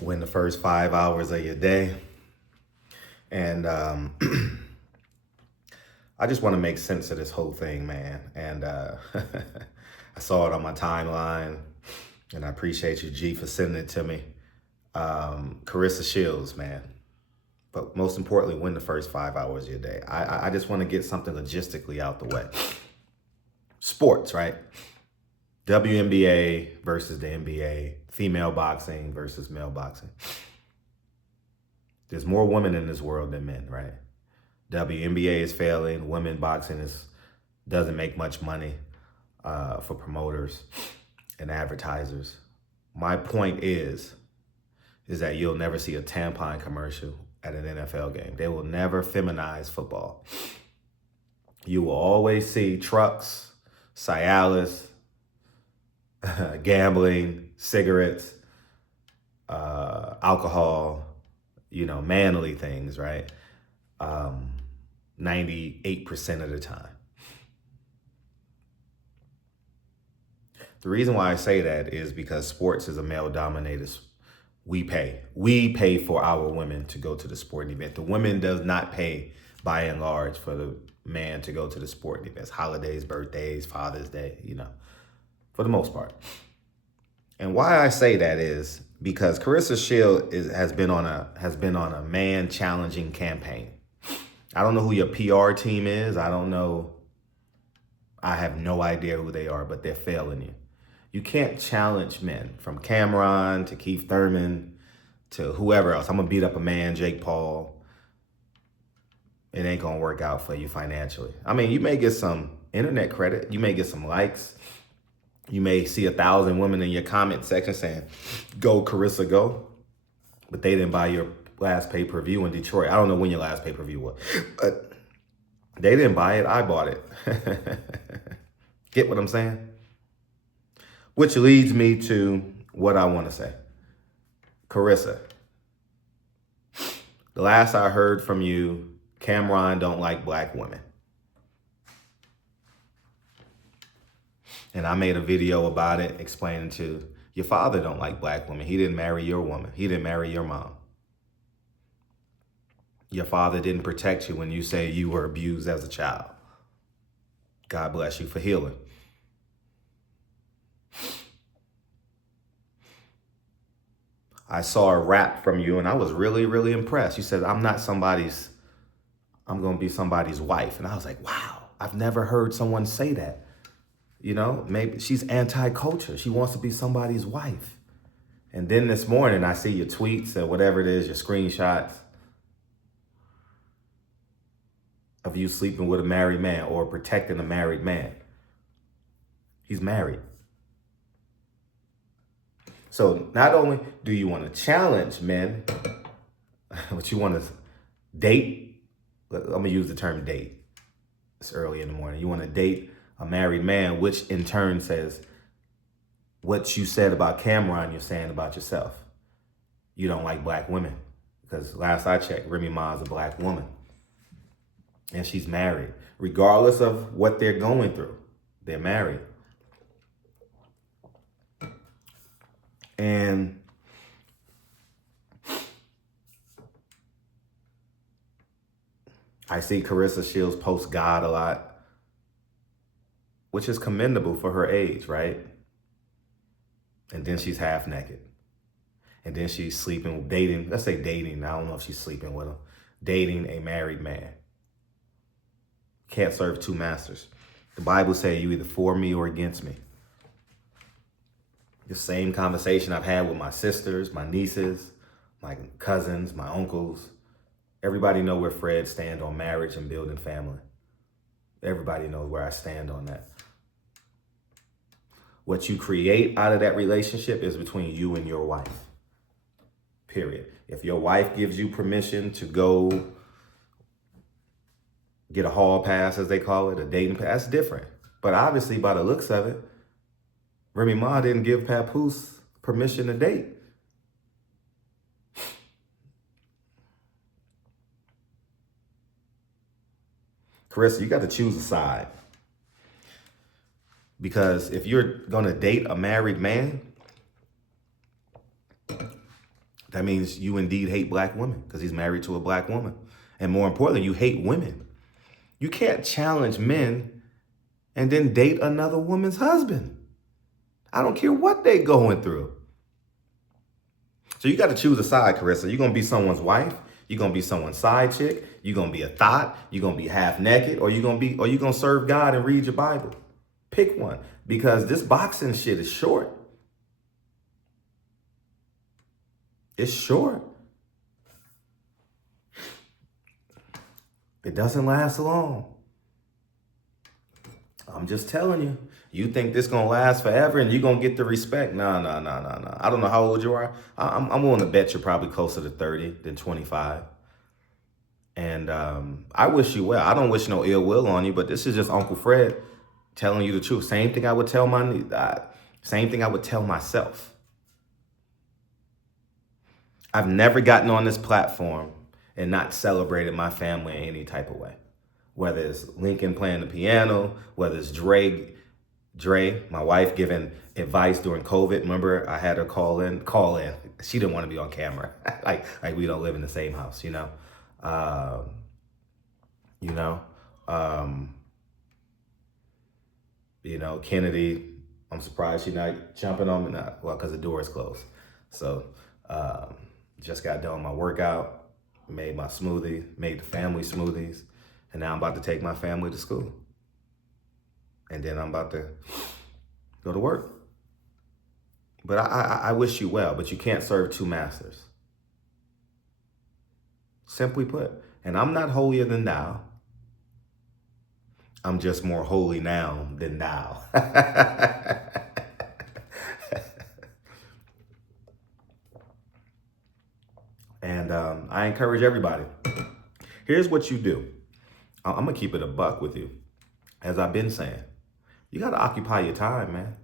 win the first 5 hours of your day. And I just want to make sense of this whole thing, man. And I saw it on my timeline, and I appreciate you, G, for sending it to me. Claressa Shields, man. But most importantly, win the first 5 hours of your day. I just want to get something logistically out the way. Sports, right? WNBA versus the NBA, female boxing versus male boxing. There's more women in this world than men, right? WNBA is failing. Women boxing doesn't make much money for promoters and advertisers. My point is that you'll never see a tampon commercial at an NFL game. They will never feminize football. You will always see trucks, Cialis, gambling, cigarettes, alcohol, manly things, right? 98% of the time. The reason why I say that is because sports is a male-dominated. We pay for our women to go to the sporting event. The women does not pay, by and large, for the man to go to the sporting events, holidays, birthdays, Father's Day, for the most part. And why I say that is because Claressa Shields has been on a man challenging campaign. I don't know who your PR team is. I don't know. I have no idea who they are, but they're failing you. You can't challenge men, from Camron to Keith Thurman to whoever else. I'm going to beat up a man, Jake Paul. It ain't going to work out for you financially. I mean, you may get some internet credit. You may get some likes. You may see 1,000 women in your comment section saying, go, Claressa, go. But they didn't buy your last pay-per-view in Detroit. I don't know when your last pay-per-view was. But they didn't buy it. I bought it. Get what I'm saying? Which leads me to what I want to say. Claressa, the last I heard from you, Camron don't like black women. And I made a video about it explaining to your father don't like black women. He didn't marry your woman. He didn't marry your mom. Your father didn't protect you when you say you were abused as a child. God bless you for healing. I saw a rap from you and I was really, really impressed. You said, I'm going to be somebody's wife. And I was like, wow, I've never heard someone say that. Maybe she's anti-culture. She wants to be somebody's wife. And then this morning I see your tweets and whatever it is, your screenshots of you sleeping with a married man or protecting a married man. He's married. So not only do you want to challenge men, but you want to date. I'm going to use the term date. It's early in the morning. You want to date a married man, which in turn says what you said about Camron, you're saying about yourself. You don't like black women. Because last I checked, Remy is a black woman. And she's married. Regardless of what they're going through, they're married. And I see Claressa Shields post God a lot, which is commendable for her age, right? And then she's half naked. And then she's sleeping, dating, let's say dating. I don't know if she's sleeping with him. Dating a married man. Can't serve two masters. The Bible says you either for me or against me. The same conversation I've had with my sisters, my nieces, my cousins, my uncles. Everybody know where Fred stands on marriage and building family. Everybody knows where I stand on that. What you create out of that relationship is between you and your wife. Period. If your wife gives you permission to go get a hall pass, as they call it, a dating pass, that's different. But obviously, by the looks of it, Remy Ma didn't give Papoose permission to date. Claressa, you got to choose a side. Because if you're going to date a married man, That means you indeed hate black women because he's married to a black woman. And more importantly, you hate women. You can't challenge men and then date another woman's husband. I don't care what they going through. So you got to choose a side, Claressa. You're going to be someone's wife. You're going to be someone's side chick. You're going to be a thought. You're going to be half naked, or you're going to serve God and read your Bible. Pick one, because this boxing shit is short. It's short. It doesn't last long. I'm just telling you. You think this gonna last forever and you're gonna get the respect? No. I don't know how old you are. I'm willing to bet you're probably closer to 30 than 25. And I wish you well. I don't wish no ill will on you, but this is just Uncle Fred telling you the truth. Same thing I would tell same thing I would tell myself. I've never gotten on this platform and not celebrated my family in any type of way. Whether it's Lincoln playing the piano, whether it's Dre, my wife, giving advice during COVID. Remember, I had her call in. She didn't want to be on camera. like we don't live in the same house, you know. Kennedy, I'm surprised she's not jumping on me now. Well, because the door is closed. So just got done my workout, made my smoothie, made the family smoothies, and now I'm about to take my family to school. And then I'm about to go to work. But I wish you well, but you can't serve two masters. Simply put. And I'm not holier than thou. I'm just more holy now than thou. And I encourage everybody. Here's what you do. I'm going to keep it a buck with you. As I've been saying, you got to occupy your time, man.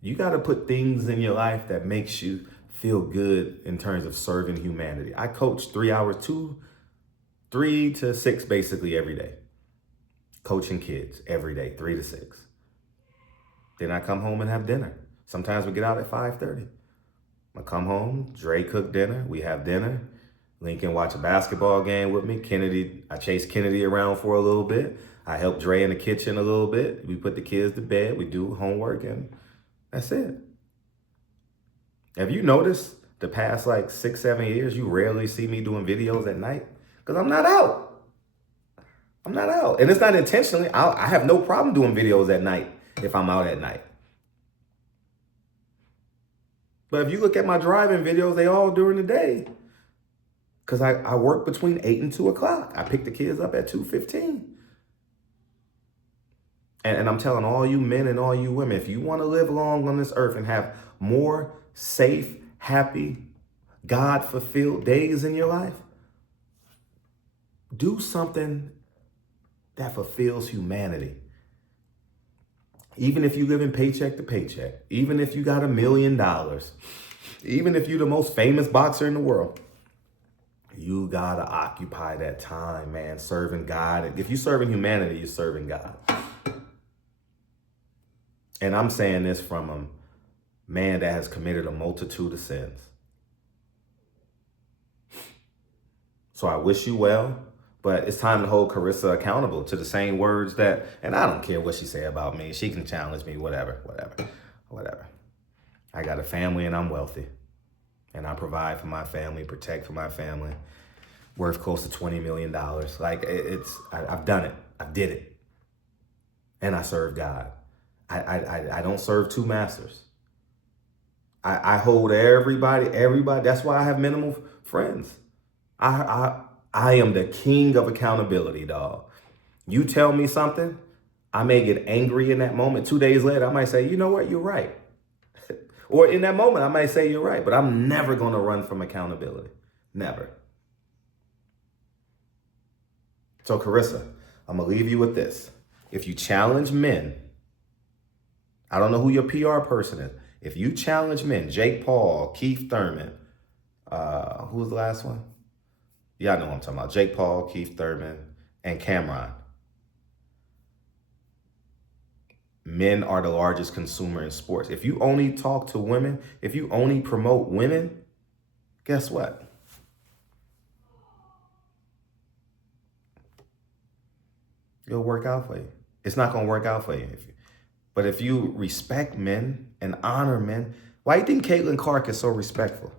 You got to put things in your life that makes you feel good in terms of serving humanity. I coach 3 hours, 3 to 6 basically every day. Coaching kids every day, 3 to 6. Then I come home and have dinner. Sometimes we get out at 5:30. I come home, Dre cook dinner, we have dinner. Lincoln watch a basketball game with me. I chase Kennedy around for a little bit. I help Dre in the kitchen a little bit. We put the kids to bed. We do homework, and that's it. Have you noticed the past 6, 7 years, you rarely see me doing videos at night? Because I'm not out. And it's not intentionally. I have no problem doing videos at night if I'm out at night. But if you look at my driving videos, they all during the day. Because I work between 8 and 2 o'clock. I pick the kids up at 2:15. And I'm telling all you men and all you women, if you want to live long on this earth and have more safe, happy, God-fulfilled days in your life, do something that fulfills humanity. Even if you live in paycheck to paycheck, even if you got $1 million, even if you're the most famous boxer in the world, you gotta occupy that time, man, serving God. If you're serving humanity, you're serving God. And I'm saying this from a man that has committed a multitude of sins. So I wish you well, but it's time to hold Claressa accountable to the same words that, and I don't care what she say about me. She can challenge me, whatever. I got a family and I'm wealthy. And I provide for my family, protect for my family, worth close to $20 million. I've done it. I did it. And I serve God. I don't serve two masters. I hold everybody. That's why I have minimal friends. I am the king of accountability, dog. You tell me something, I may get angry in that moment. 2 days later, I might say, you know what, you're right. Or in that moment, I might say you're right, but I'm never going to run from accountability. Never. So, Claressa, I'm going to leave you with this. If you challenge men, I don't know who your PR person is. If you challenge men, Jake Paul, Keith Thurman, who was the last one? Y'all know what I'm talking about. Jake Paul, Keith Thurman, and Camron. Men are the largest consumer in sports. If you only talk to women, if you only promote women, guess what? It'll work out for you. It's not going to work out for you. But if you respect men and honor men, why do you think Caitlin Clark is so respectful?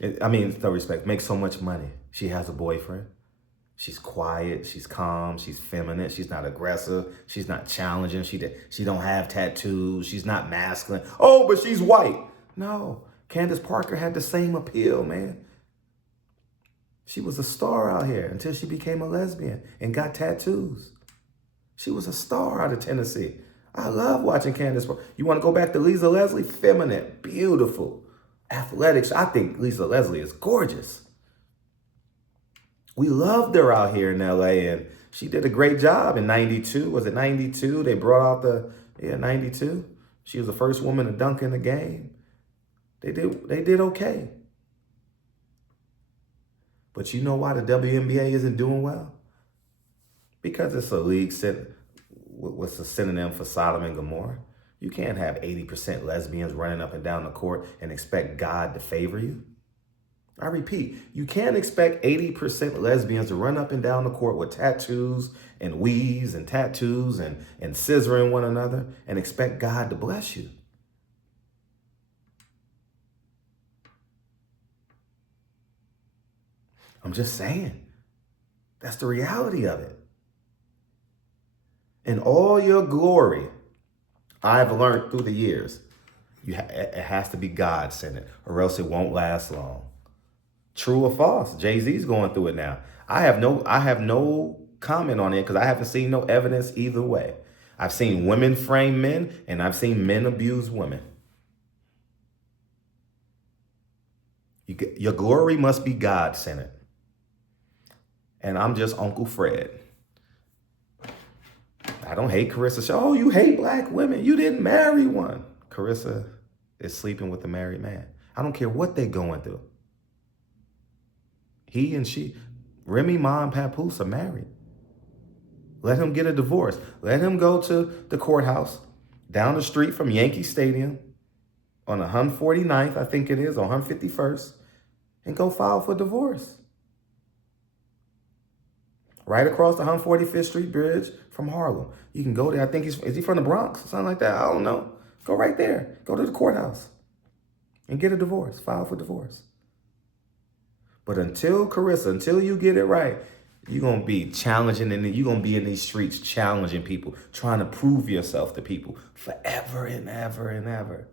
So respect, makes so much money. She has a boyfriend. She's quiet, she's calm, she's feminine, she's not aggressive, she's not challenging, she don't have tattoos, she's not masculine. Oh, but she's white. No, Candace Parker had the same appeal, man. She was a star out here until she became a lesbian and got tattoos. She was a star out of Tennessee. I love watching Candace Parker. You want to go back to Lisa Leslie? Feminine, beautiful, athletics. I think Lisa Leslie is gorgeous. We loved her out here in LA, and she did a great job in 92. Was it 92? They brought out 92. She was the first woman to dunk in the game. They did okay. But you know why the WNBA isn't doing well? Because it's a league what's a synonym for Sodom and Gomorrah. You can't have 80% lesbians running up and down the court and expect God to favor you. I repeat, you can't expect 80% lesbians to run up and down the court with tattoos and weaves and tattoos and scissoring one another and expect God to bless you. I'm just saying, that's the reality of it. In all your glory, I've learned through the years, it has to be God-centered, or else it won't last long. True or false? Jay-Z's going through it now. I have no comment on it because I haven't seen no evidence either way. I've seen women frame men, and I've seen men abuse women. Your glory must be God-centered. And I'm just Uncle Fred. I don't hate Claressa. Oh, you hate black women. You didn't marry one. Claressa is sleeping with a married man. I don't care what they're going through. He and she, Remy, Ma, and Papoose are married. Let him get a divorce. Let him go to the courthouse down the street from Yankee Stadium on 149th, I think it is, or 151st, and go file for divorce. Right across the 145th Street Bridge from Harlem. You can go there. I think is he from the Bronx or something like that? I don't know. Go right there. Go to the courthouse and get a divorce. File for divorce. But until you get it right, you're going to be challenging, and you're going to be in these streets challenging people, trying to prove yourself to people forever and ever and ever.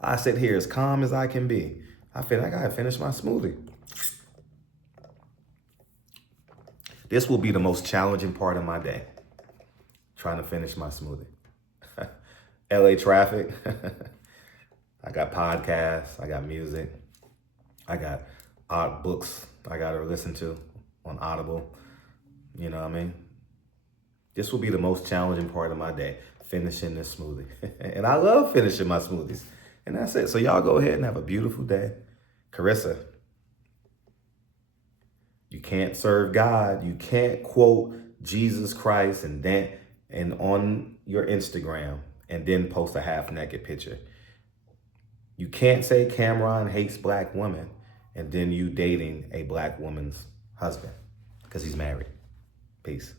I sit here as calm as I can be. I feel like I got to finish my smoothie. This will be the most challenging part of my day, trying to finish my smoothie. LA traffic. I got podcasts. I got music. I got books I got to listen to on Audible. You know what I mean? This will be the most challenging part of my day, finishing this smoothie. And I love finishing my smoothies. And that's it. So y'all go ahead and have a beautiful day. Claressa, you can't serve God. You can't quote Jesus Christ and on your Instagram and then post a half-naked picture. You can't say Camron hates black women and then you dating a black woman's husband because he's married. Peace.